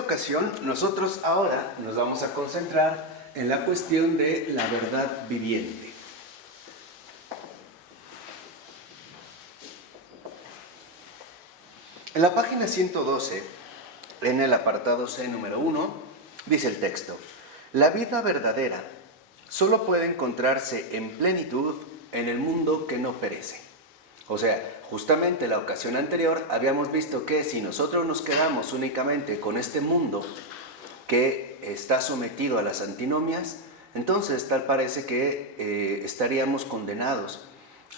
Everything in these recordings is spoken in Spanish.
esta ocasión nosotros ahora nos vamos a concentrar en la cuestión de la verdad viviente. En la página 112, en el apartado C número 1, dice el texto: la vida verdadera solo puede encontrarse en plenitud en el mundo que no perece. O sea, justamente la ocasión anterior habíamos visto que si nosotros nos quedamos únicamente con este mundo que está sometido a las antinomias, entonces tal parece que estaríamos condenados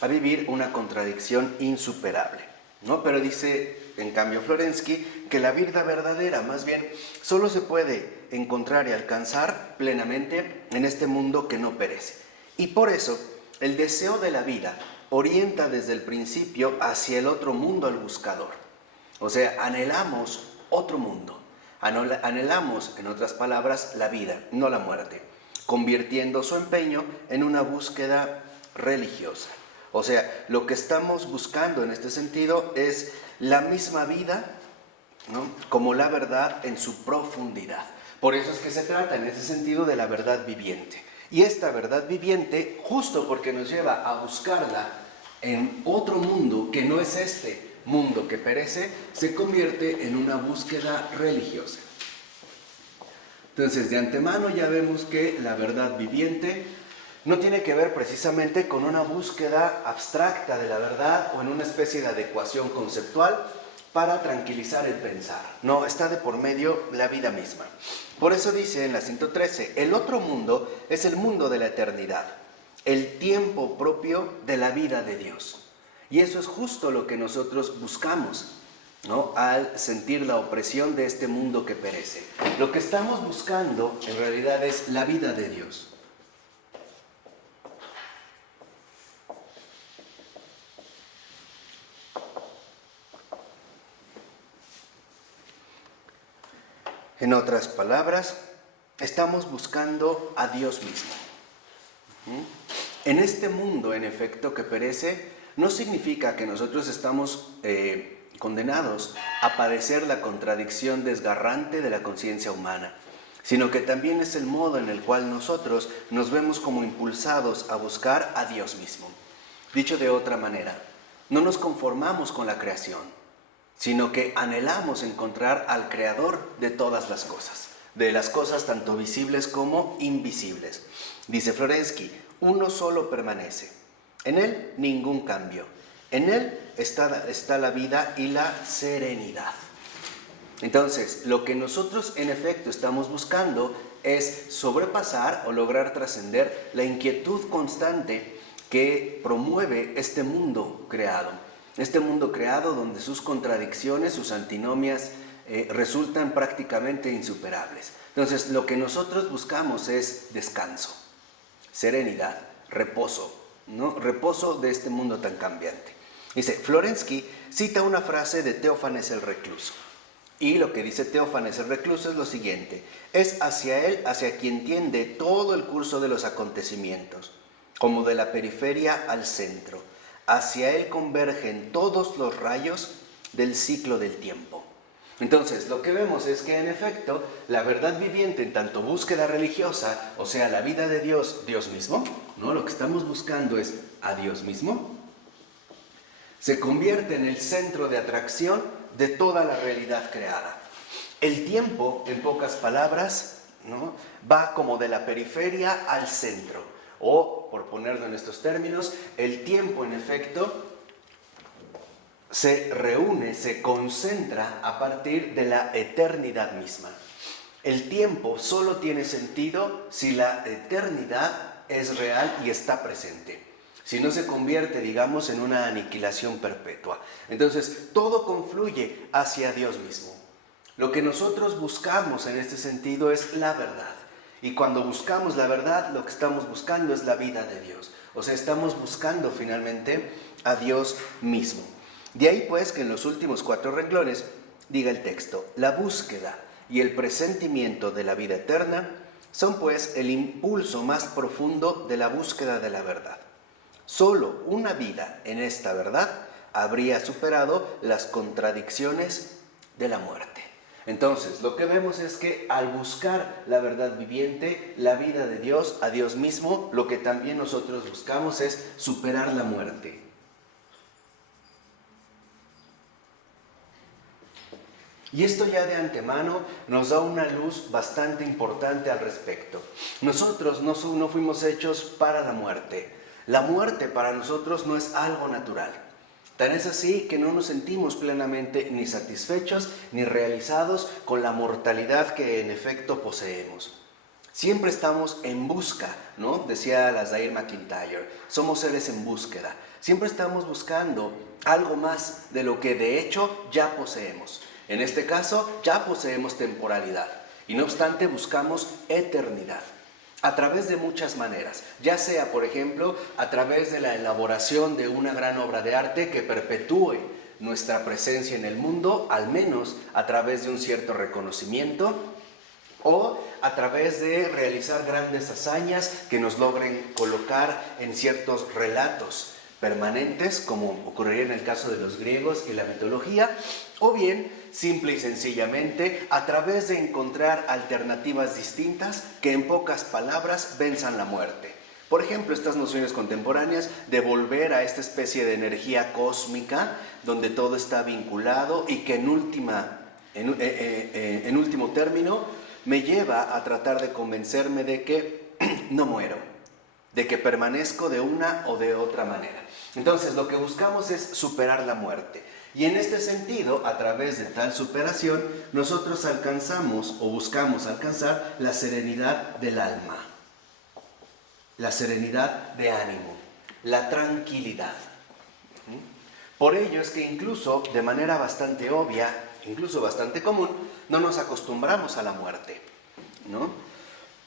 a vivir una contradicción insuperable, ¿no? Pero dice, en cambio, Florensky, que la vida verdadera, más bien, solo se puede encontrar y alcanzar plenamente en este mundo que no perece. Y por eso, el deseo de la vida orienta desde el principio hacia el otro mundo al buscador. O sea, anhelamos otro mundo. Anhelamos, en otras palabras, la vida, no la muerte, convirtiendo su empeño en una búsqueda religiosa. O sea, lo que estamos buscando en este sentido es la misma vida, ¿no?, como la verdad en su profundidad. Por eso es que se trata en ese sentido de la verdad viviente. Y esta verdad viviente, justo porque nos lleva a buscarla en otro mundo que no es este mundo que perece, se convierte en una búsqueda religiosa. Entonces, de antemano ya vemos que la verdad viviente no tiene que ver precisamente con una búsqueda abstracta de la verdad o en una especie de adecuación conceptual para tranquilizar el pensar. No, está de por medio la vida misma. Por eso dice en la 113, el otro mundo es el mundo de la eternidad, el tiempo propio de la vida de Dios. Y eso es justo lo que nosotros buscamos, ¿no?, al sentir la opresión de este mundo que perece. Lo que estamos buscando en realidad es la vida de Dios. En otras palabras, estamos buscando a Dios mismo. En este mundo, en efecto, que perece, no significa que nosotros estamos condenados a padecer la contradicción desgarrante de la conciencia humana, sino que también es el modo en el cual nosotros nos vemos como impulsados a buscar a Dios mismo. Dicho de otra manera, no nos conformamos con la creación, sino que anhelamos encontrar al Creador de todas las cosas tanto visibles como invisibles. Dice Florensky, uno solo permanece, en él ningún cambio, en él está la vida y la serenidad. Entonces, lo que nosotros en efecto estamos buscando es sobrepasar o lograr trascender la inquietud constante que promueve este mundo creado. Este mundo creado donde sus contradicciones, sus antinomias resultan prácticamente insuperables. Entonces, lo que nosotros buscamos es descanso, serenidad, reposo, ¿no? Reposo de este mundo tan cambiante. Dice, Florensky cita una frase de Teófanes el Recluso. Y lo que dice Teófanes el Recluso es lo siguiente: es hacia él hacia quien tiende todo el curso de los acontecimientos, como de la periferia al centro. Hacia él convergen todos los rayos del ciclo del tiempo. Entonces, lo que vemos es que en efecto, la verdad viviente en tanto búsqueda religiosa, o sea, la vida de Dios, Dios mismo, ¿no? Lo que estamos buscando es a Dios mismo, se convierte en el centro de atracción de toda la realidad creada. El tiempo, en pocas palabras, ¿no?, va como de la periferia al centro. O, por ponerlo en estos términos, el tiempo, en efecto, se reúne, se concentra a partir de la eternidad misma. El tiempo solo tiene sentido si la eternidad es real y está presente. Si no, se convierte, digamos, en una aniquilación perpetua. Entonces, todo confluye hacia Dios mismo. Lo que nosotros buscamos en este sentido es la verdad. Y cuando buscamos la verdad, lo que estamos buscando es la vida de Dios. O sea, estamos buscando finalmente a Dios mismo. De ahí pues que en los últimos 4 renglones diga el texto: la búsqueda y el presentimiento de la vida eterna son pues el impulso más profundo de la búsqueda de la verdad. Solo una vida en esta verdad habría superado las contradicciones de la muerte. Entonces, lo que vemos es que al buscar la verdad viviente, la vida de Dios, a Dios mismo, lo que también nosotros buscamos es superar la muerte. Y esto ya de antemano nos da una luz bastante importante al respecto. Nosotros no fuimos hechos para la muerte. La muerte para nosotros no es algo natural. Tan es así que no nos sentimos plenamente ni satisfechos ni realizados con la mortalidad que en efecto poseemos. Siempre estamos en busca, ¿no? Decía la Zaire McIntyre, somos seres en búsqueda. Siempre estamos buscando algo más de lo que de hecho ya poseemos. En este caso, ya poseemos temporalidad y no obstante buscamos eternidad a través de muchas maneras, ya sea, por ejemplo, a través de la elaboración de una gran obra de arte que perpetúe nuestra presencia en el mundo, al menos a través de un cierto reconocimiento, o a través de realizar grandes hazañas que nos logren colocar en ciertos relatos permanentes, como ocurriría en el caso de los griegos y la mitología, o bien, simple y sencillamente, a través de encontrar alternativas distintas que en pocas palabras venzan la muerte. Por ejemplo, estas nociones contemporáneas de volver a esta especie de energía cósmica, donde todo está vinculado y que en último término me lleva a tratar de convencerme de que no muero, de que permanezco de una o de otra manera. Entonces, lo que buscamos es superar la muerte. Y en este sentido, a través de tal superación, nosotros alcanzamos o buscamos alcanzar la serenidad del alma, la serenidad de ánimo, la tranquilidad. Por ello es que incluso de manera bastante obvia, incluso bastante común, no nos acostumbramos a la muerte, ¿no?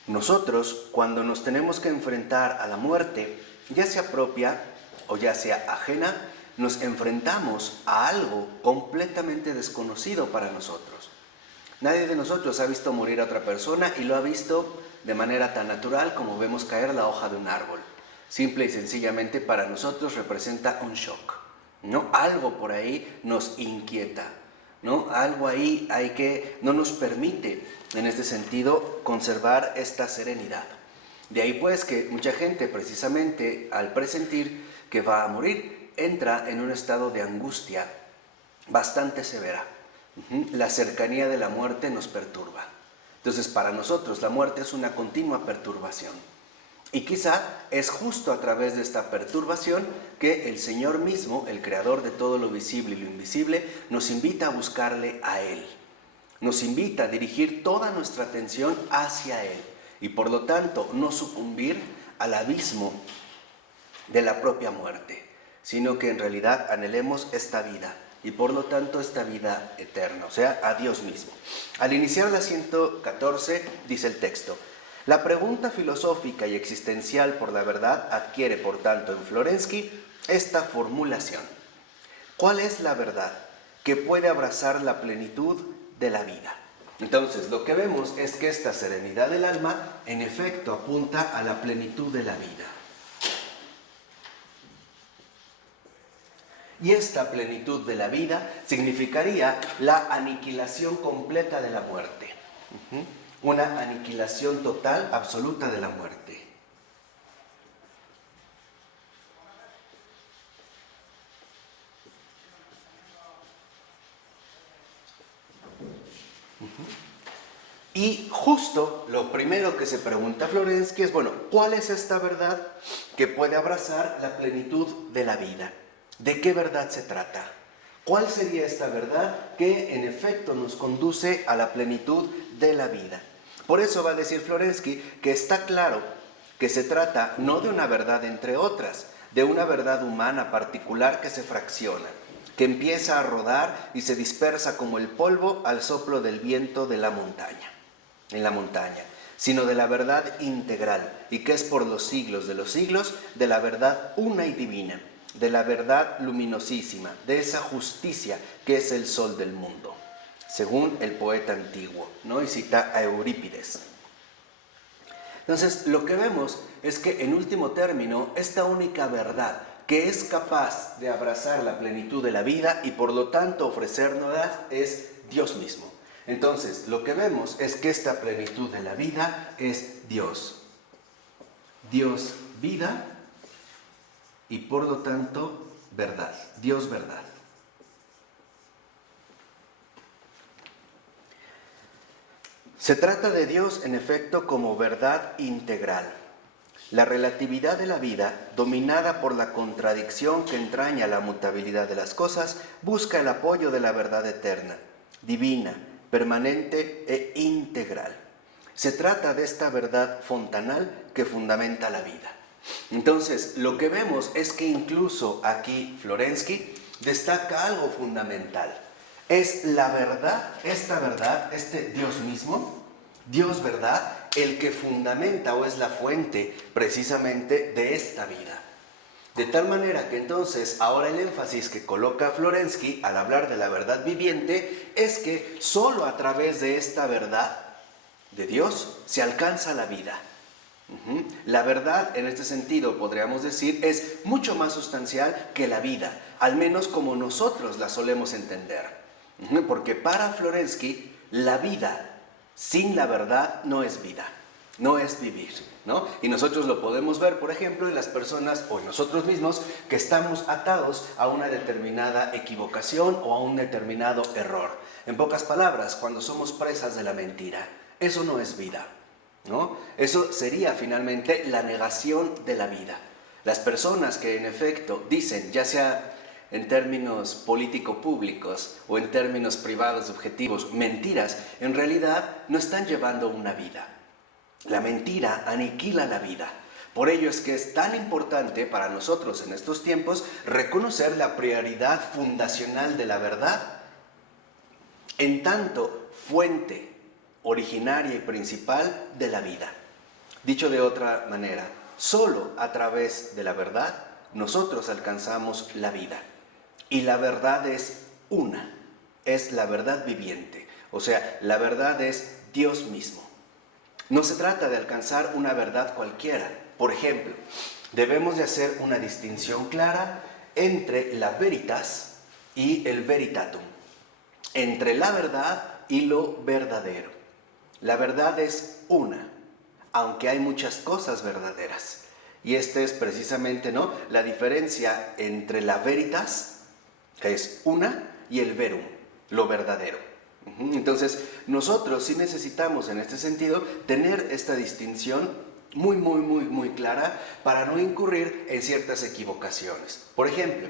Nosotros, cuando nos tenemos que enfrentar a la muerte, ya sea propia o ya sea ajena, nos enfrentamos a algo completamente desconocido para nosotros. Nadie de nosotros ha visto morir a otra persona y lo ha visto de manera tan natural como vemos caer la hoja de un árbol. Simple y sencillamente para nosotros representa un shock, ¿no? Algo por ahí nos inquieta, ¿no? Algo ahí no nos permite, en este sentido, conservar esta serenidad. De ahí pues que mucha gente, precisamente al presentir que va a morir, entra en un estado de angustia bastante severa. La cercanía de la muerte nos perturba. Entonces, para nosotros la muerte es una continua perturbación. Y quizá es justo a través de esta perturbación que el Señor mismo, el creador de todo lo visible y lo invisible, nos invita a buscarle a Él. Nos invita a dirigir toda nuestra atención hacia Él y por lo tanto no sucumbir al abismo de la propia muerte, sino que en realidad anhelemos esta vida y por lo tanto esta vida eterna, o sea, a Dios mismo. Al iniciar la 114 dice el texto: la pregunta filosófica y existencial por la verdad adquiere, por tanto, en Florensky esta formulación: ¿cuál es la verdad que puede abrazar la plenitud de la vida? Entonces, lo que vemos es que esta serenidad del alma, en efecto, apunta a la plenitud de la vida. Y esta plenitud de la vida significaría la aniquilación completa de la muerte. Una aniquilación total, absoluta de la muerte. Y justo lo primero que se pregunta Florensky es, bueno, ¿cuál es esta verdad que puede abrazar la plenitud de la vida? ¿De qué verdad se trata? ¿Cuál sería esta verdad que en efecto nos conduce a la plenitud de la vida? Por eso va a decir Florensky que está claro que se trata no de una verdad entre otras, de una verdad humana particular que se fracciona, que empieza a rodar y se dispersa como el polvo al soplo del viento de la montaña, en la montaña, sino de la verdad integral y que es por los siglos de los siglos, de la verdad una y divina, de la verdad luminosísima, de esa justicia que es el sol del mundo, según el poeta antiguo, ¿no? Y cita a Eurípides. Entonces, lo que vemos es que en último término, esta única verdad que es capaz de abrazar la plenitud de la vida y por lo tanto ofrecérnosla es Dios mismo. Entonces, lo que vemos es que esta plenitud de la vida es Dios. Dios, vida, y por lo tanto, verdad. Dios, verdad. Se trata de Dios, en efecto, como verdad integral. La relatividad de la vida, dominada por la contradicción que entraña la mutabilidad de las cosas, busca el apoyo de la verdad eterna, divina, permanente e integral. Se trata de esta verdad fontanal que fundamenta la vida. Entonces, lo que vemos es que incluso aquí Florensky destaca algo fundamental. Es la verdad, esta verdad, este Dios mismo, Dios verdad, el que fundamenta o es la fuente precisamente de esta vida. De tal manera que entonces ahora el énfasis que coloca Florensky al hablar de la verdad viviente es que solo a través de esta verdad de Dios se alcanza la vida. La verdad, en este sentido, podríamos decir, es mucho más sustancial que la vida, al menos como nosotros la solemos entender. Porque para Florensky, la vida sin la verdad no es vida, no es vivir, ¿no? Y nosotros lo podemos ver, por ejemplo, en las personas o en nosotros mismos que estamos atados a una determinada equivocación o a un determinado error. En pocas palabras, cuando somos presas de la mentira, eso no es vida, ¿no? Eso sería finalmente la negación de la vida. Las personas que en efecto dicen, ya sea en términos político-públicos o en términos privados objetivos, mentiras, en realidad no están llevando una vida. La mentira aniquila la vida. Por ello es que es tan importante para nosotros en estos tiempos reconocer la prioridad fundacional de la verdad en tanto fuente originaria y principal de la vida. Dicho de otra manera, solo a través de la verdad nosotros alcanzamos la vida. Y la verdad es una, es la verdad viviente. O sea, la verdad es Dios mismo. No se trata de alcanzar una verdad cualquiera. Por ejemplo, debemos de hacer una distinción clara entre la veritas y el veritatum, entre la verdad y lo verdadero. La verdad es una, aunque hay muchas cosas verdaderas. Y esta es precisamente, ¿no?, la diferencia entre la veritas, que es una, y el verum, lo verdadero. Entonces, nosotros sí necesitamos en este sentido tener esta distinción muy clara para no incurrir en ciertas equivocaciones. Por ejemplo,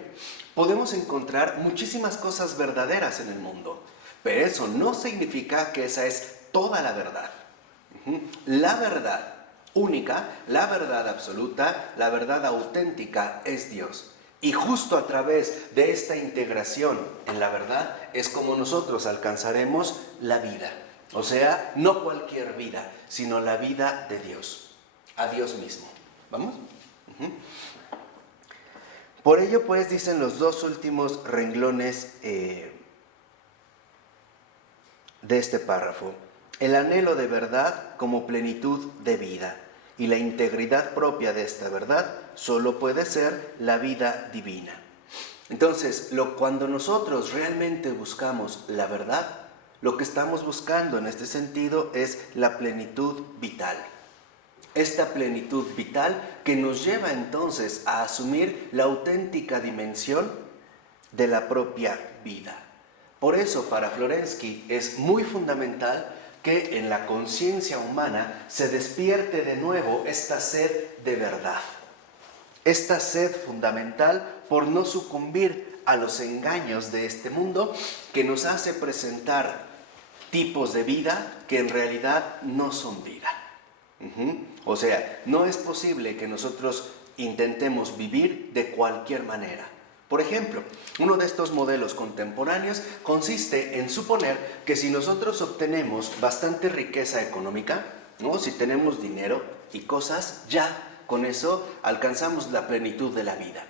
podemos encontrar muchísimas cosas verdaderas en el mundo, pero eso no significa que esa es toda la verdad. La verdad única, la verdad absoluta, la verdad auténtica es Dios. Y justo a través de esta integración en la verdad es como nosotros alcanzaremos la vida. O sea, no cualquier vida, sino la vida de Dios, a Dios mismo. ¿Vamos? Por ello, pues, dicen los dos últimos renglones de este párrafo: el anhelo de verdad como plenitud de vida. Y la integridad propia de esta verdad solo puede ser la vida divina. Entonces, cuando nosotros realmente buscamos la verdad, lo que estamos buscando en este sentido es la plenitud vital. Esta plenitud vital que nos lleva entonces a asumir la auténtica dimensión de la propia vida. Por eso, para Florensky es muy fundamental que en la conciencia humana se despierte de nuevo esta sed de verdad. Esta sed fundamental por no sucumbir a los engaños de este mundo que nos hace presentar tipos de vida que en realidad no son vida. O sea, no es posible que nosotros intentemos vivir de cualquier manera. Por ejemplo, uno de estos modelos contemporáneos consiste en suponer que si nosotros obtenemos bastante riqueza económica, ¿no?, si tenemos dinero y cosas, ya con eso alcanzamos la plenitud de la vida.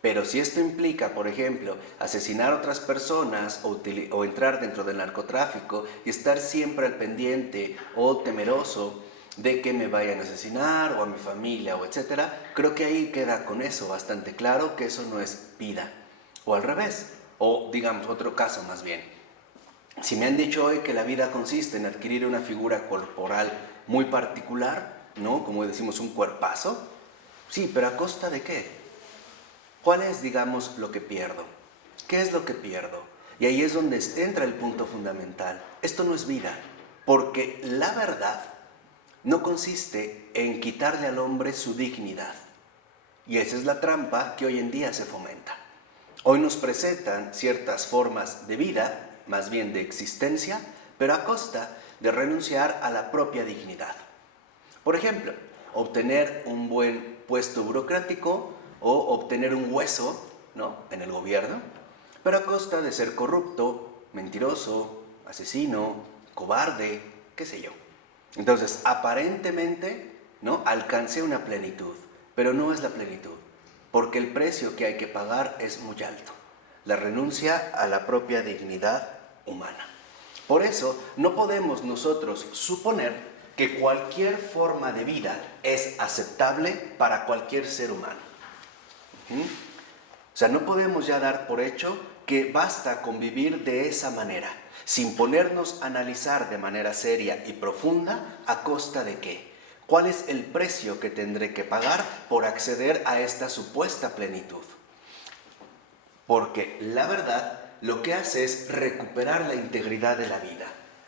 Pero si esto implica, por ejemplo, asesinar a otras personas o entrar dentro del narcotráfico y estar siempre al pendiente o temeroso de que me vayan a asesinar o a mi familia o etcétera, creo que ahí queda con eso bastante claro que eso no es vida. O al revés, o digamos otro caso más bien. Si me han dicho hoy que la vida consiste en adquirir una figura corporal muy particular, ¿no? Como decimos, un cuerpazo, sí, pero ¿a costa de qué? ¿Cuál es, digamos, lo que pierdo? ¿Qué es lo que pierdo? Y ahí es donde entra el punto fundamental. Esto no es vida, porque la verdad no consiste en quitarle al hombre su dignidad. Y esa es la trampa que hoy en día se fomenta. Hoy nos presentan ciertas formas de vida, más bien de existencia, pero a costa de renunciar a la propia dignidad. Por ejemplo, obtener un buen puesto burocrático o obtener un hueso, ¿no?, en el gobierno, pero a costa de ser corrupto, mentiroso, asesino, cobarde, qué sé yo. Entonces, aparentemente, ¿no?, alcancé una plenitud, pero no es la plenitud, porque el precio que hay que pagar es muy alto, la renuncia a la propia dignidad humana. Por eso, no podemos nosotros suponer que cualquier forma de vida es aceptable para cualquier ser humano. O sea, no podemos ya dar por hecho que basta convivir de esa manera, sin ponernos a analizar de manera seria y profunda a costa de qué. ¿Cuál es el precio que tendré que pagar por acceder a esta supuesta plenitud? Porque la verdad lo que hace es recuperar la integridad de la vida.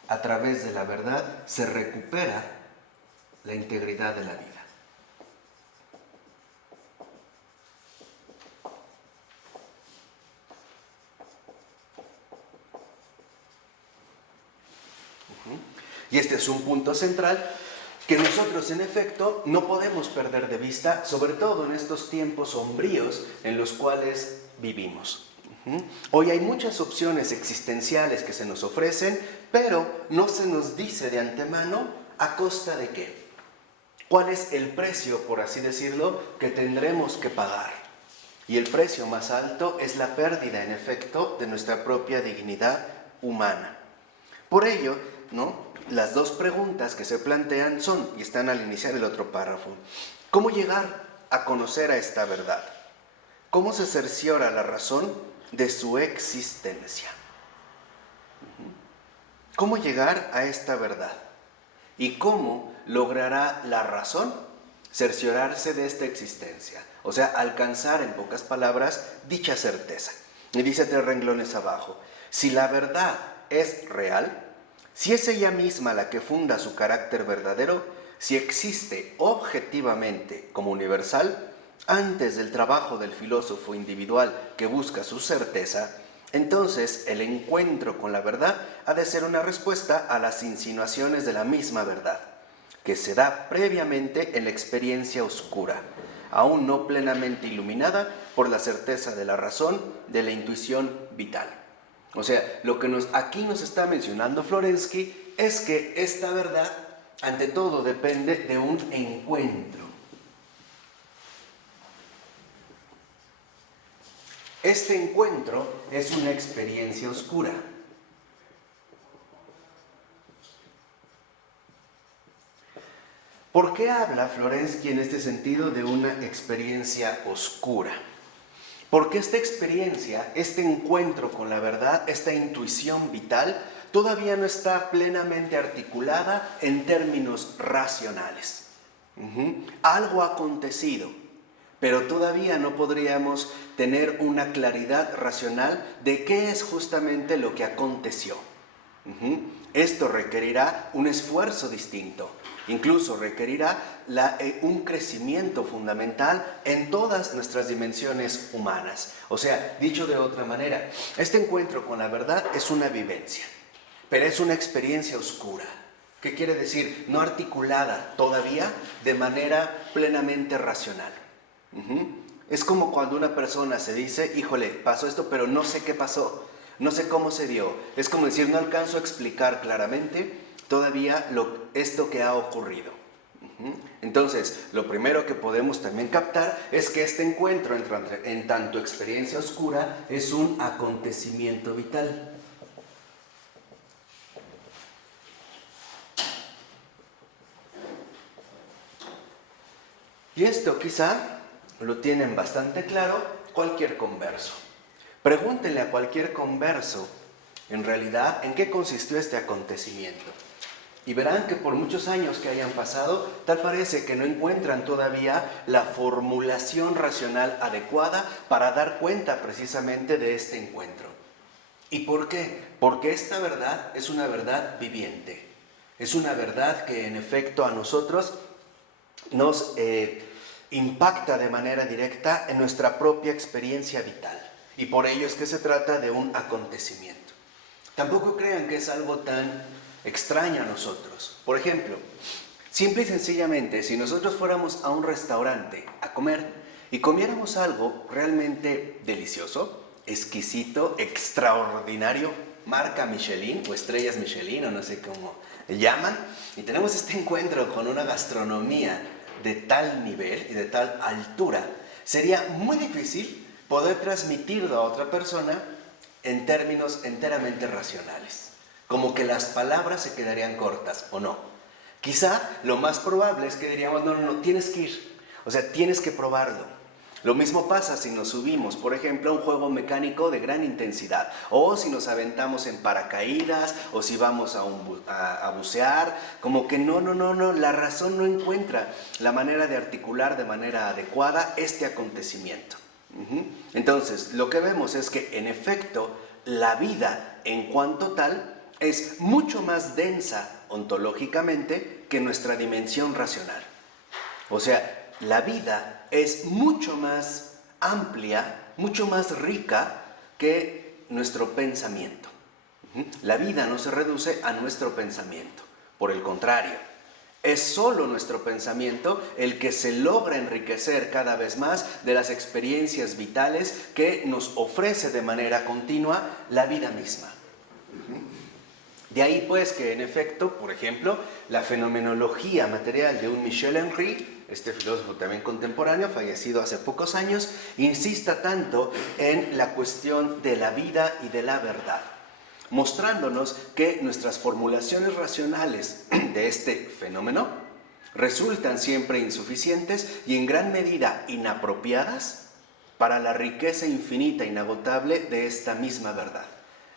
A través de la verdad se recupera la integridad de la vida. Y este es un punto central que nosotros, en efecto, no podemos perder de vista, sobre todo en estos tiempos sombríos en los cuales vivimos. Hoy hay muchas opciones existenciales que se nos ofrecen, pero no se nos dice de antemano a costa de qué. ¿Cuál es el precio, por así decirlo, que tendremos que pagar? Y el precio más alto es la pérdida, en efecto, de nuestra propia dignidad humana. Por ello, ¿no?, las dos preguntas que se plantean son, y están al iniciar el otro párrafo: ¿cómo llegar a conocer a esta verdad? ¿Cómo se cerciora la razón de su existencia? ¿Cómo llegar a esta verdad? ¿Y cómo logrará la razón cerciorarse de esta existencia? O sea, alcanzar, en pocas palabras, dicha certeza. Y dice 3 renglones abajo: si la verdad es real, si es ella misma la que funda su carácter verdadero, si existe objetivamente como universal, antes del trabajo del filósofo individual que busca su certeza, entonces el encuentro con la verdad ha de ser una respuesta a las insinuaciones de la misma verdad, que se da previamente en la experiencia oscura, aún no plenamente iluminada por la certeza de la razón, de la intuición vital. O sea, lo que aquí nos está mencionando Florensky es que esta verdad, ante todo, depende de un encuentro. Este encuentro es una experiencia oscura. ¿Por qué habla Florensky en este sentido de una experiencia oscura? Porque esta experiencia, este encuentro con la verdad, esta intuición vital, todavía no está plenamente articulada en términos racionales. Algo ha acontecido, pero todavía no podríamos tener una claridad racional de qué es justamente lo que aconteció. Esto requerirá un esfuerzo distinto. Incluso requerirá un crecimiento fundamental en todas nuestras dimensiones humanas. O sea, dicho de otra manera, este encuentro con la verdad es una vivencia, pero es una experiencia oscura. ¿Qué quiere decir? No articulada todavía de manera plenamente racional. Es como cuando una persona se dice: híjole, pasó esto, pero no sé qué pasó, no sé cómo se dio. Es como decir: no alcanzo a explicar claramente todavía esto que ha ocurrido. Entonces, lo primero que podemos también captar es que este encuentro, en tanto experiencia oscura, es un acontecimiento vital. Y esto quizá lo tienen bastante claro cualquier converso. Pregúntenle a cualquier converso en realidad, en qué consistió este acontecimiento. Y verán que por muchos años que hayan pasado, tal parece que no encuentran todavía la formulación racional adecuada para dar cuenta precisamente de este encuentro. ¿Y por qué? Porque esta verdad es una verdad viviente. Es una verdad que en efecto a nosotros nos impacta de manera directa en nuestra propia experiencia vital. Y por ello es que se trata de un acontecimiento. Tampoco crean que es algo tan extraño a nosotros. Por ejemplo, simple y sencillamente, si nosotros fuéramos a un restaurante a comer y comiéramos algo realmente delicioso, exquisito, extraordinario, marca Michelin o estrellas Michelin o no sé cómo llaman, y tenemos este encuentro con una gastronomía de tal nivel y de tal altura, sería muy difícil poder transmitirlo a otra persona en términos enteramente racionales. Como que las palabras se quedarían cortas, ¿o no? Quizá lo más probable es que diríamos, no, tienes que ir. O sea, tienes que probarlo. Lo mismo pasa si nos subimos, por ejemplo, a un juego mecánico de gran intensidad, o si nos aventamos en paracaídas, o si vamos a bucear, como que no, la razón no encuentra la manera de articular de manera adecuada este acontecimiento. Entonces, lo que vemos es que, en efecto, la vida en cuanto tal es mucho más densa ontológicamente que nuestra dimensión racional. O sea, la vida es mucho más amplia, mucho más rica que nuestro pensamiento. La vida no se reduce a nuestro pensamiento. Por el contrario, es solo nuestro pensamiento el que se logra enriquecer cada vez más de las experiencias vitales que nos ofrece de manera continua la vida misma. De ahí pues que en efecto, por ejemplo, la fenomenología material de un Michel Henry, este filósofo también contemporáneo, fallecido hace pocos años, insista tanto en la cuestión de la vida y de la verdad, mostrándonos que nuestras formulaciones racionales de este fenómeno resultan siempre insuficientes y en gran medida inapropiadas para la riqueza infinita e inagotable de esta misma verdad.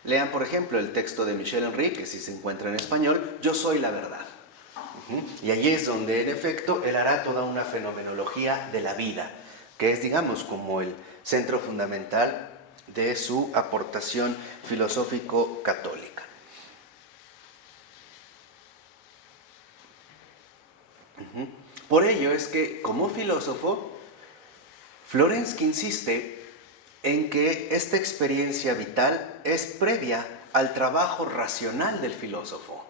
Lean, por ejemplo, el texto de Michel Henry, que sí se encuentra en español, Yo soy la verdad. Y allí es donde, en efecto, él hará toda una fenomenología de la vida, que es, digamos, como el centro fundamental de su aportación filosófico-católica. Por ello es que, como filósofo, Florensky insiste en que esta experiencia vital es previa al trabajo racional del filósofo.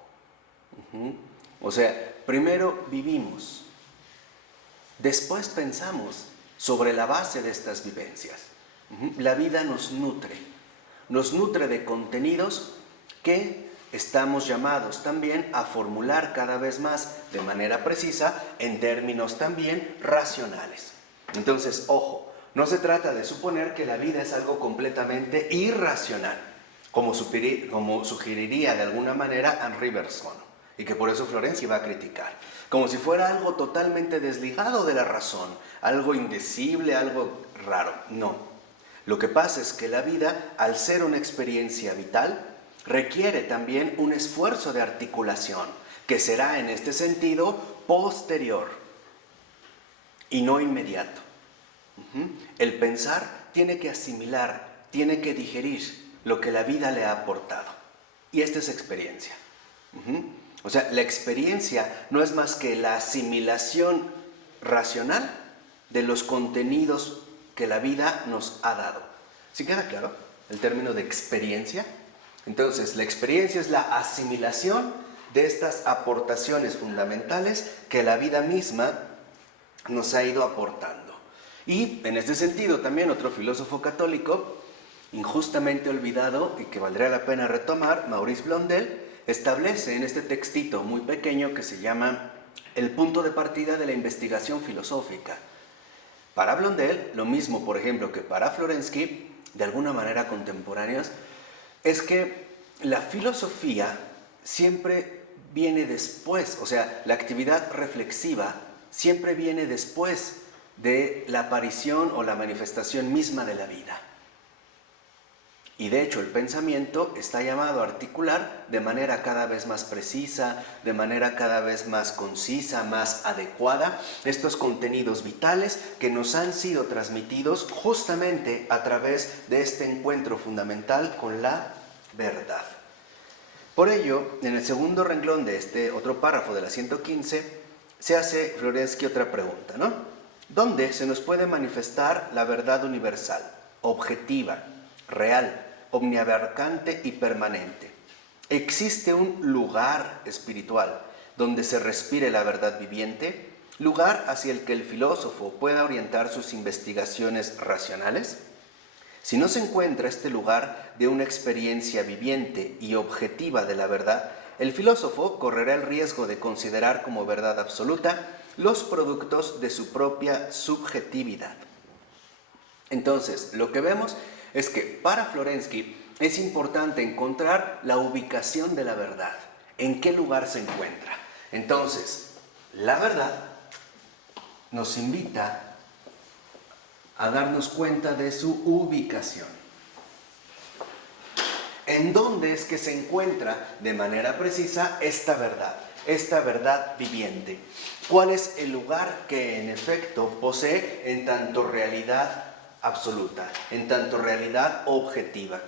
O sea, primero vivimos, después pensamos sobre la base de estas vivencias. La vida nos nutre de contenidos que estamos llamados también a formular cada vez más de manera precisa en términos también racionales. Entonces, ojo, no se trata de suponer que la vida es algo completamente irracional, como sugeriría de alguna manera Henri Bergson, y que por eso Florensky va a criticar, como si fuera algo totalmente desligado de la razón, algo indecible, algo raro. No. Lo que pasa es que la vida, al ser una experiencia vital, requiere también un esfuerzo de articulación, que será en este sentido posterior y no inmediato. El pensar tiene que asimilar, tiene que digerir lo que la vida le ha aportado. Y esta es experiencia. O sea, la experiencia no es más que la asimilación racional de los contenidos que la vida nos ha dado. ¿Sí queda claro el término de experiencia? Entonces, la experiencia es la asimilación de estas aportaciones fundamentales que la vida misma nos ha ido aportando. Y en este sentido también otro filósofo católico, injustamente olvidado y que valdría la pena retomar, Maurice Blondel, establece en este textito muy pequeño que se llama El punto de partida de la investigación filosófica. Para Blondel, lo mismo por ejemplo que para Florensky, de alguna manera contemporáneos, es que la filosofía siempre viene después, o sea, la actividad reflexiva siempre viene después de la aparición o la manifestación misma de la vida. Y de hecho el pensamiento está llamado a articular de manera cada vez más precisa, de manera cada vez más concisa, más adecuada, estos contenidos vitales que nos han sido transmitidos justamente a través de este encuentro fundamental con la verdad. Por ello, en el segundo renglón de este otro párrafo de la 115, se hace Florensky otra pregunta, ¿no? ¿Dónde se nos puede manifestar la verdad universal, objetiva, real, omniabarcante y permanente? ¿Existe un lugar espiritual donde se respire la verdad viviente? ¿Lugar hacia el que el filósofo pueda orientar sus investigaciones racionales? Si no se encuentra este lugar de una experiencia viviente y objetiva de la verdad, el filósofo correrá el riesgo de considerar como verdad absoluta los productos de su propia subjetividad. Entonces, lo que vemos es que para Florensky es importante encontrar la ubicación de la verdad, en qué lugar se encuentra. Entonces, la verdad nos invita a darnos cuenta de su ubicación. ¿En dónde es que se encuentra de manera precisa esta verdad viviente? ¿Cuál es el lugar que en efecto posee en tanto realidad absoluta, en tanto realidad objetiva?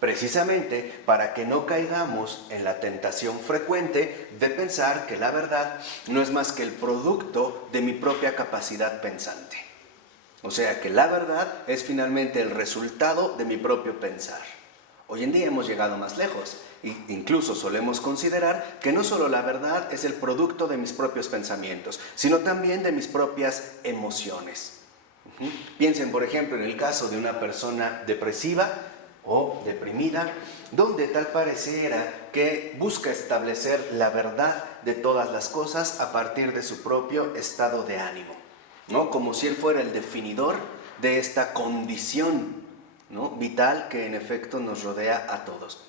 Precisamente para que no caigamos en la tentación frecuente de pensar que la verdad no es más que el producto de mi propia capacidad pensante. O sea que la verdad es finalmente el resultado de mi propio pensar. Hoy en día hemos llegado más lejos e incluso solemos considerar que no solo la verdad es el producto de mis propios pensamientos, sino también de mis propias emociones. Piensen, por ejemplo, en el caso de una persona depresiva o deprimida, donde tal pareciera que busca establecer la verdad de todas las cosas a partir de su propio estado de ánimo, ¿no? Como si él fuera el definidor de esta condición, ¿no?, vital que en efecto nos rodea a todos.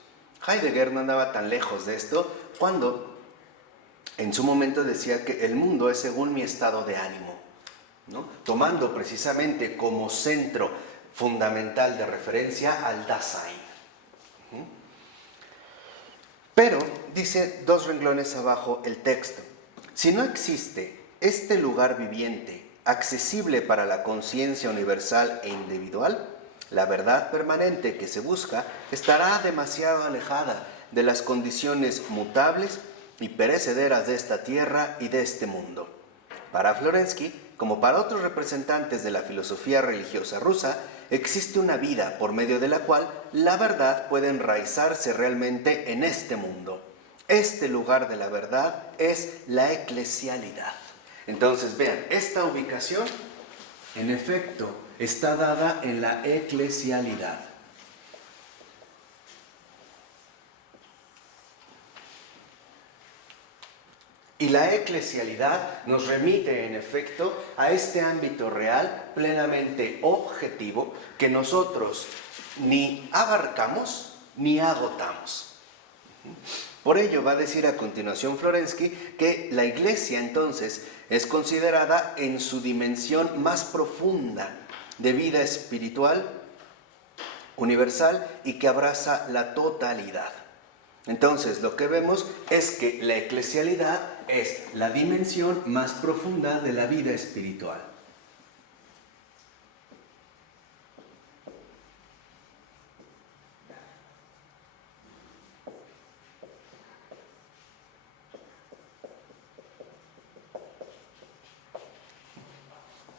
Heidegger no andaba tan lejos de esto cuando en su momento decía que el mundo es según mi estado de ánimo, ¿no?, tomando precisamente como centro fundamental de referencia al Dasein. Pero, dice 2 renglones abajo el texto, si no existe este lugar viviente accesible para la conciencia universal e individual, la verdad permanente que se busca estará demasiado alejada de las condiciones mutables y perecederas de esta tierra y de este mundo. Para Florensky, como para otros representantes de la filosofía religiosa rusa, existe una vida por medio de la cual la verdad puede enraizarse realmente en este mundo. Este lugar de la verdad es la eclesialidad. Entonces, vean, esta ubicación, en efecto, está dada en la eclesialidad. Y la eclesialidad nos remite, en efecto, a este ámbito real, plenamente objetivo, que nosotros ni abarcamos ni agotamos. Por ello va a decir a continuación Florensky que la Iglesia entonces es considerada en su dimensión más profunda de vida espiritual, universal y que abraza la totalidad. Entonces lo que vemos es que la eclesialidad es la dimensión más profunda de la vida espiritual.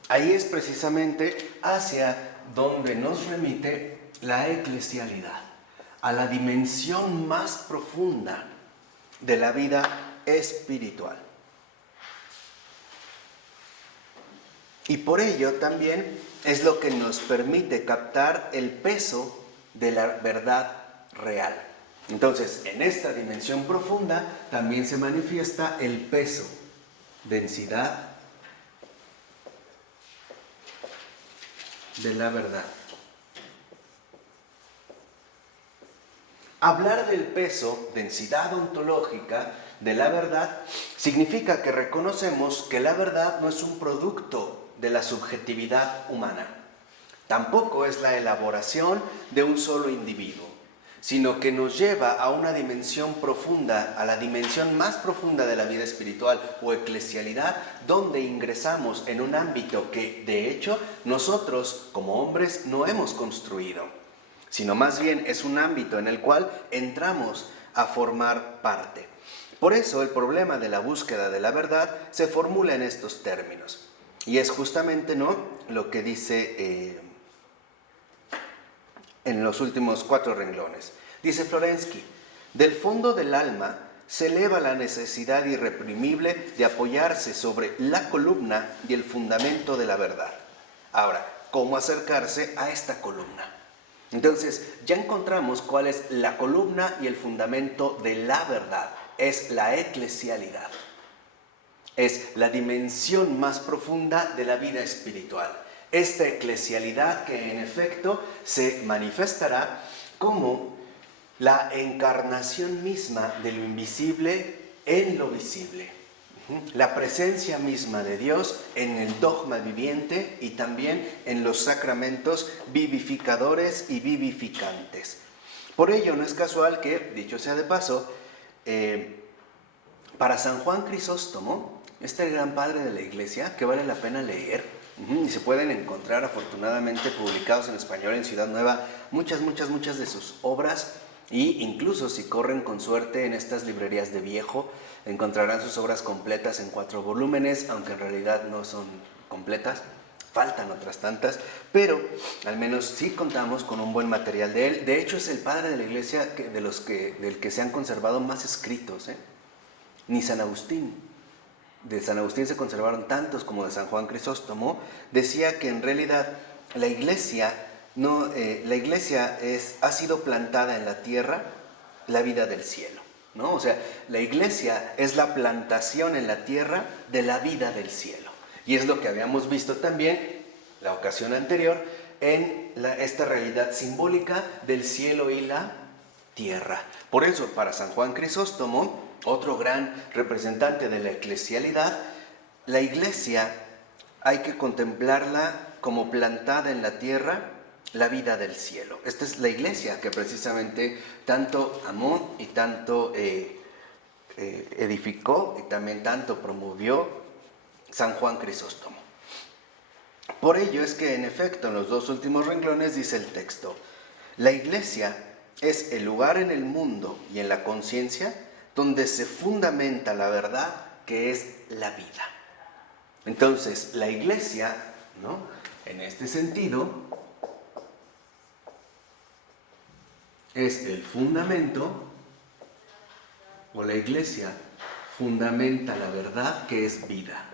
Ahí es precisamente hacia donde nos remite la eclesialidad, a la dimensión más profunda de la vida espiritual. Y por ello también es lo que nos permite captar el peso de la verdad real. Entonces, en esta dimensión profunda también se manifiesta el peso, densidad de la verdad. Hablar del peso, densidad ontológica de la verdad, significa que reconocemos que la verdad no es un producto de la subjetividad humana, Tampoco es la elaboración de un solo individuo, sino que nos lleva a una dimensión profunda, a la dimensión más profunda de la vida espiritual o eclesialidad, donde ingresamos en un ámbito que, de hecho, nosotros como hombres no hemos construido, sino más bien es un ámbito en el cual entramos a formar parte. Por eso el problema de la búsqueda de la verdad se formula en estos términos. Y es justamente, ¿no?, lo que dice en los últimos 4 renglones. Dice Florensky: del fondo del alma se eleva la necesidad irreprimible de apoyarse sobre la columna y el fundamento de la verdad. Ahora, ¿cómo acercarse a esta columna? Entonces, ya encontramos cuál es la columna y el fundamento de la verdad. Es la eclesialidad. Es la dimensión más profunda de la vida espiritual. Esta eclesialidad que en efecto se manifestará como la encarnación misma de lo invisible en lo visible. La presencia misma de Dios en el dogma viviente y también en los sacramentos vivificadores y vivificantes. Por ello no es casual que, dicho sea de paso, para San Juan Crisóstomo, este gran padre de la Iglesia, que vale la pena leer, y se pueden encontrar afortunadamente publicados en español en Ciudad Nueva muchas de sus obras, y incluso si corren con suerte en estas librerías de viejo, encontrarán sus obras completas en 4 volúmenes, aunque en realidad no son completas, faltan otras tantas, pero al menos sí contamos con un buen material de él. De hecho es el padre de la Iglesia del que se han conservado más escritos, ni San Agustín. De San Agustín se conservaron tantos como de San Juan Crisóstomo. Decía que en realidad la Iglesia ha sido plantada en la tierra, la vida del cielo, ¿no? O sea, la Iglesia es la plantación en la tierra de la vida del cielo. Y es lo que habíamos visto también la ocasión anterior en esta realidad simbólica del cielo y la tierra. Por eso, para San Juan Crisóstomo, otro gran representante de la eclesialidad, la Iglesia hay que contemplarla como plantada en la tierra, la vida del cielo. Esta es la Iglesia que precisamente tanto amó y tanto edificó y también tanto promovió San Juan Crisóstomo. Por ello es que en efecto en los 2 últimos renglones dice el texto: la Iglesia es el lugar en el mundo y en la conciencia donde se fundamenta la verdad, que es la vida. Entonces, la Iglesia, ¿no?, en este sentido, es el fundamento, o la Iglesia fundamenta la verdad, que es vida.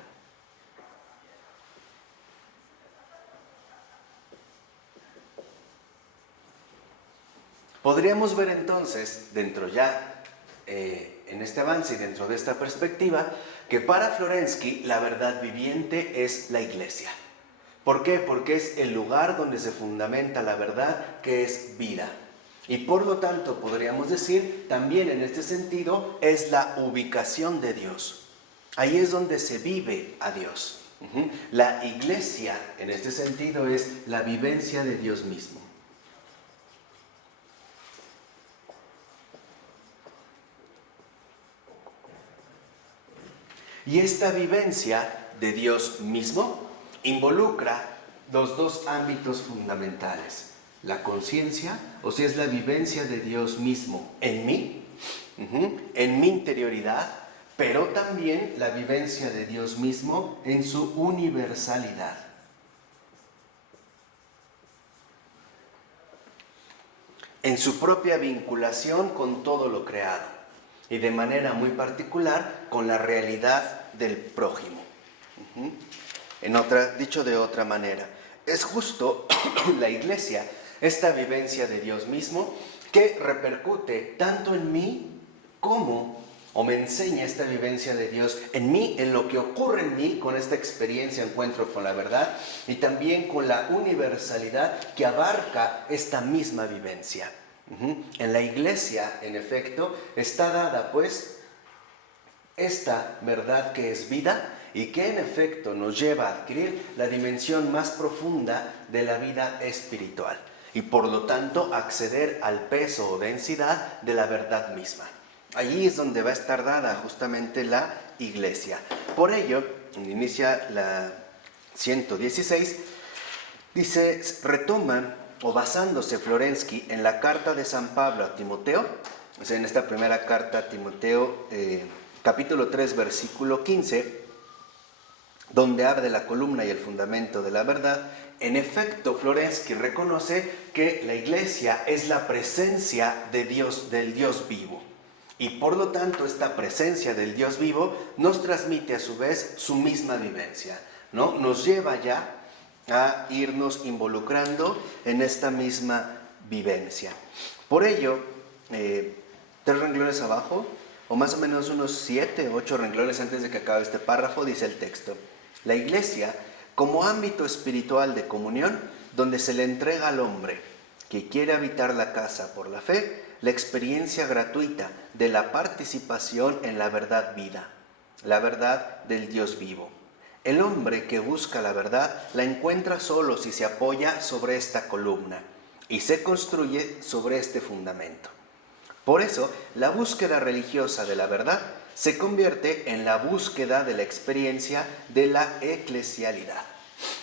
Podríamos ver entonces, dentro ya en este avance y dentro de esta perspectiva, que para Florensky la verdad viviente es la Iglesia. ¿Por qué? Porque es el lugar donde se fundamenta la verdad, que es vida. Y por lo tanto podríamos decir, también en este sentido, es la ubicación de Dios. Ahí es donde se vive a Dios. La Iglesia, en este sentido, es la vivencia de Dios mismo. Y esta vivencia de Dios mismo involucra los 2 ámbitos fundamentales. La conciencia, o sea, es la vivencia de Dios mismo en mí, en mi interioridad, pero también la vivencia de Dios mismo en su universalidad. En su propia vinculación con todo lo creado. Y de manera muy particular con la realidad del prójimo. Dicho de otra manera, es justo la Iglesia, esta vivencia de Dios mismo, que repercute tanto en mí como, o me enseña esta vivencia de Dios en mí, en lo que ocurre en mí con esta experiencia, encuentro con la verdad, y también con la universalidad que abarca esta misma vivencia. En la Iglesia, en efecto, está dada pues esta verdad que es vida y que en efecto nos lleva a adquirir la dimensión más profunda de la vida espiritual y por lo tanto acceder al peso o densidad de la verdad misma. Allí es donde va a estar dada justamente la iglesia. Por ello, inicia la 116, dice, retoma o basándose Florensky en la carta de San Pablo a Timoteo, o sea, en esta primera carta a Timoteo, capítulo 3, versículo 15, donde habla de la columna y el fundamento de la verdad. En efecto, Florensky reconoce que la iglesia es la presencia de Dios, del Dios vivo. Y por lo tanto, esta presencia del Dios vivo nos transmite a su vez su misma vivencia, ¿no? Nos lleva ya a irnos involucrando en esta misma vivencia. Por ello, 3 renglones abajo, o más o menos unos 7, 8 renglones antes de que acabe este párrafo, dice el texto: la iglesia como ámbito espiritual de comunión, donde se le entrega al hombre que quiere habitar la casa por la fe, la experiencia gratuita de la participación en la verdad vida, la verdad del Dios vivo. El hombre que busca la verdad la encuentra solo si se apoya sobre esta columna y se construye sobre este fundamento. Por eso, la búsqueda religiosa de la verdad se convierte en la búsqueda de la experiencia de la eclesialidad.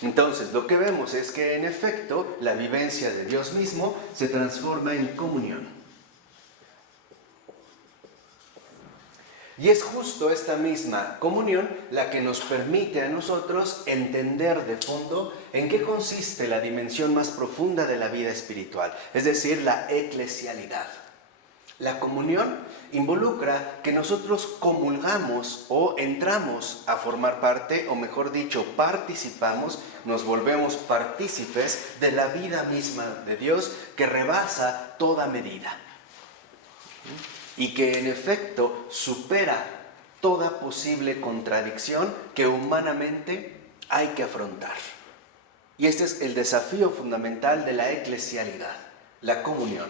Entonces, lo que vemos es que, en efecto, la vivencia de Dios mismo se transforma en comunión. Y es justo esta misma comunión la que nos permite a nosotros entender de fondo en qué consiste la dimensión más profunda de la vida espiritual, es decir, la eclesialidad. La comunión involucra que nosotros comulgamos o entramos a formar parte, o mejor dicho, participamos, nos volvemos partícipes de la vida misma de Dios que rebasa toda medida y que en efecto supera toda posible contradicción que humanamente hay que afrontar. Y este es el desafío fundamental de la eclesialidad, la comunión.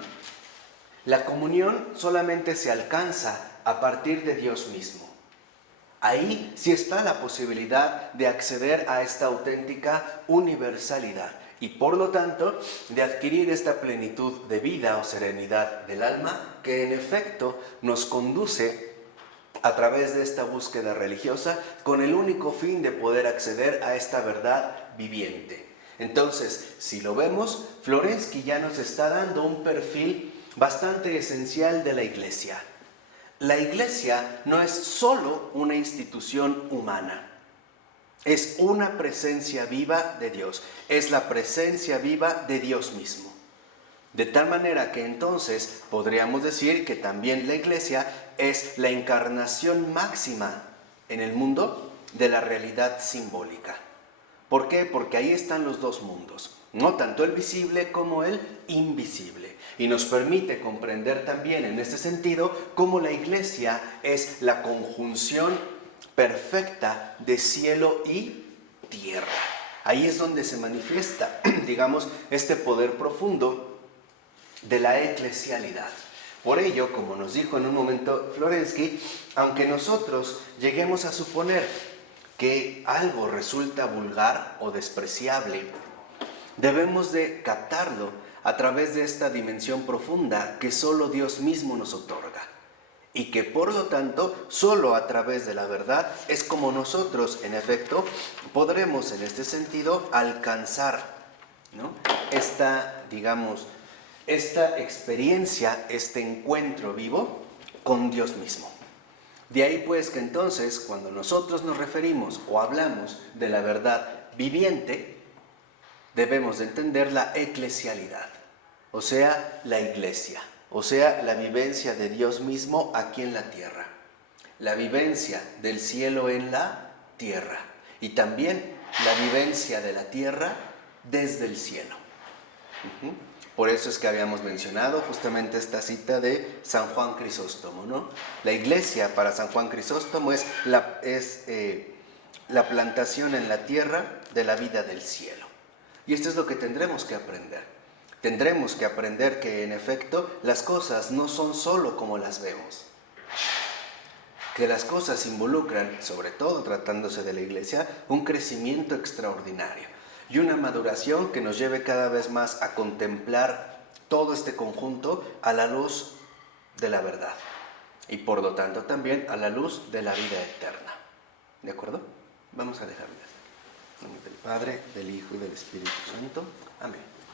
La comunión solamente se alcanza a partir de Dios mismo. Ahí sí está la posibilidad de acceder a esta auténtica universalidad y por lo tanto de adquirir esta plenitud de vida o serenidad del alma que en efecto nos conduce a través de esta búsqueda religiosa con el único fin de poder acceder a esta verdad viviente. Entonces, si lo vemos, Florensky ya nos está dando un perfil bastante esencial de la iglesia. La iglesia no es solo una institución humana, es una presencia viva de Dios, es la presencia viva de Dios mismo. De tal manera que entonces podríamos decir que también la iglesia es la encarnación máxima en el mundo de la realidad simbólica. ¿Por qué? Porque ahí están los dos mundos, ¿no? Tanto el visible como el invisible. Y nos permite comprender también en este sentido cómo la iglesia es la conjunción perfecta de cielo y tierra. Ahí es donde se manifiesta, digamos, este poder profundo de la eclesialidad. Por ello, como nos dijo en un momento Florensky, aunque nosotros lleguemos a suponer que algo resulta vulgar o despreciable, debemos de captarlo a través de esta dimensión profunda que solo Dios mismo nos otorga y que por lo tanto solo a través de la verdad es como nosotros en efecto podremos en este sentido alcanzar, ¿no?, esta experiencia, este encuentro vivo con Dios mismo. De ahí pues que entonces cuando nosotros nos referimos o hablamos de la verdad viviente, debemos de entender la eclesialidad, o sea, la iglesia, o sea, la vivencia de Dios mismo aquí en la tierra, la vivencia del cielo en la tierra y también la vivencia de la tierra desde el cielo. Por eso es que habíamos mencionado justamente esta cita de San Juan Crisóstomo, ¿no? La iglesia para San Juan Crisóstomo es la plantación en la tierra de la vida del cielo. Y esto es lo que tendremos que aprender. Tendremos que aprender que en efecto las cosas no son solo como las vemos. que las cosas involucran, sobre todo tratándose de la iglesia, un crecimiento extraordinario y una maduración que nos lleve cada vez más a contemplar todo este conjunto a la luz de la verdad y por lo tanto también a la luz de la vida eterna. ¿De acuerdo? Vamos a dejarlo así. En nombre del Padre, del Hijo y del Espíritu Santo. Amén.